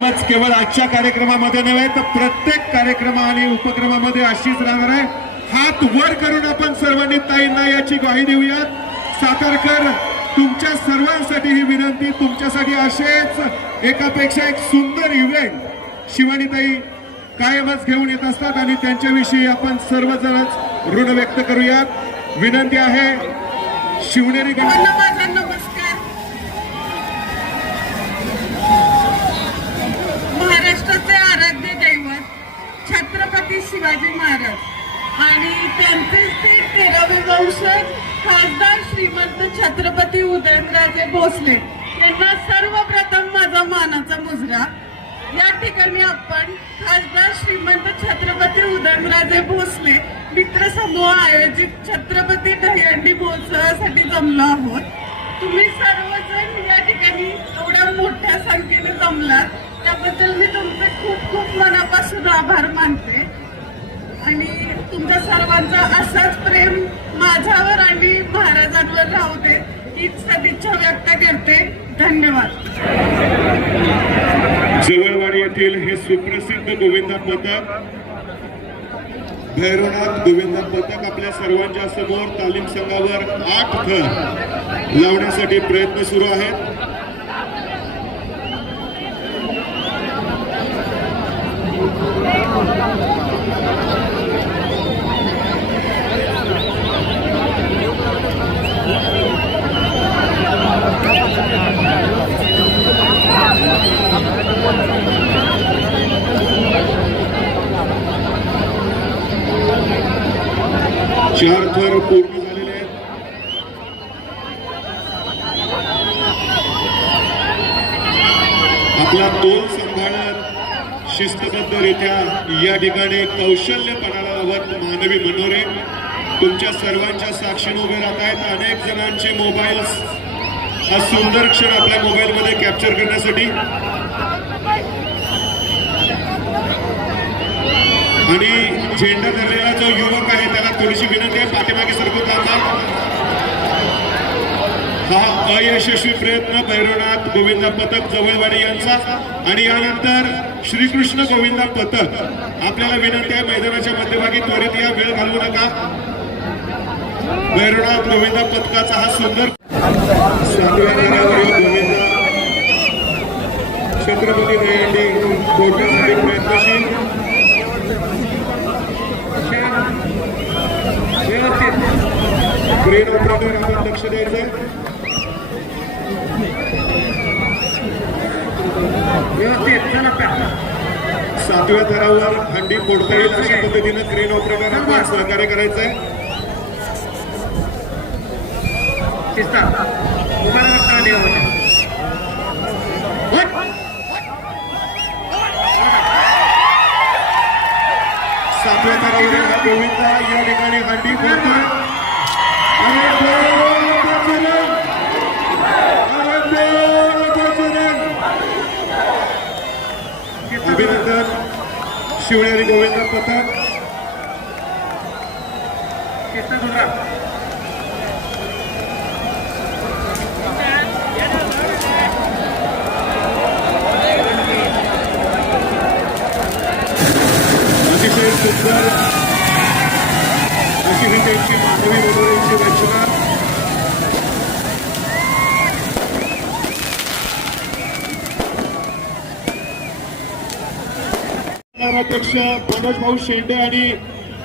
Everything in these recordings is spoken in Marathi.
केवळ आजच्या कार्यक्रमामध्ये नव्हे तर प्रत्येक कार्यक्रमा आणि उपक्रमामध्ये अशीच राहणार आहे. हात वर करून आपण सर्वांनी ताईंना याची ग्वाही देऊयात. सातारकर तुमच्या सर्वांसाठी ही विनंती तुमच्यासाठी असेच एकापेक्षा एक सुंदर इव्हेंट शिवानीताई कायमच घेऊन येत असतात आणि त्यांच्याविषयी आपण सर्वजणच ऋण व्यक्त करूयात. विनंती आहे शिवनेरी छत्रपती शिवाजी महाराज. आणि त्यांचे ते तेरावे वंशज खासदार श्रीमंत छत्रपती उदयनराजे भोसले यांना सर्वप्रथम माझा मानाचा मुजरा. या ठिकाणी आपण खासदार श्रीमंत छत्रपती उदयनराजे भोसले मित्र समूह आयोजित छत्रपती दहीहंडी महोत्सवासाठी जमलो आहोत. तुम्ही सर्वजण या ठिकाणी एवढ्या मोठ्या संख्येने जमलात. त्याबद्दल मी तुमचे खूप खूप मनापासून आभार मानते. आणि तुमच्या सर्वांचा असाच प्रेम माझ्यावर आणि महाराजांवर राहू दे ही सदिच्छा व्यक्त करते. धन्यवाद. जवळवाडी येथील हे सुप्रसिद्ध गोविंदा पथक भैरवनाथ गोविंदा पथक आपल्या सर्वांच्या समोर तालीम संघावर आठ थर लावण्यासाठी प्रयत्न सुरू आहेत. चार थर पूर्ण झालेले आहेत. आपला तोल सांभाळत शिस्तबद्धरित्या या ठिकाणी कौशल्यपणाला लावत मानवी मनोरे तुमच्या सर्वांच्या साक्षीने उभे राहत आहेत. अनेक जणांचे मोबाईल्स हा सुंदर क्षण आपल्या मोबाईलमध्ये कॅप्चर करण्यासाठी. आणि झेंडा धरलेला जो युवक आहे त्याला थोडीशी विनंती आहे. पाठीमागे सरकून जातात हा अयशस्वी प्रयत्न भैरवनाथ गोविंद पथक जवळवाडी यांचा. आणि यानंतर श्रीकृष्ण गोविंदा पथक. आपल्याला विनंती आहे मैदानाच्या मध्यभागी त्वरित या वेळ घालवू नका. भैरवनाथ गोविंदा पथकाचा हा सुंदर सातव्या छत्रपती दहीहंडी प्रयत्नशील. ग्रेन ऑपरेटर आपण लक्ष द्यायचं सातव्या थरावर हंडी फोडता येईल अशा पद्धतीनं क्रेन ऑपरेटर आपण सहकार्य करायचंय. सातव्या थरावरील हा गोविंदा या ठिकाणी हंडी अभिनंदन शिवनेरी गोविंद पथक अतिशय सुंदर अशी ही त्यांची मानवी मनोरंजची रचना. अध्यक्ष मनोज भाऊ शेंडे आणि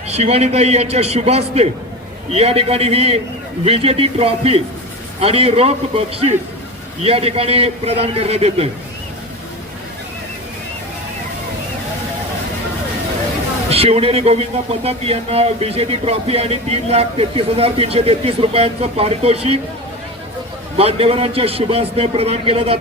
शिवानीताई यांच्या शुभास्ते या ठिकाणी ही विजेती ट्रॉफी आणि रोख बक्षीस या ठिकाणी प्रदान करण्यात येत शिवनेरी गोविंद पथक यांना विजेती ट्रॉफी आणि तीन लाख तेहतीस हजार तीनशे तेहतीस रुपयांचं पारितोषिक मान्यवरांच्या शुभास्ते प्रदान केलं जात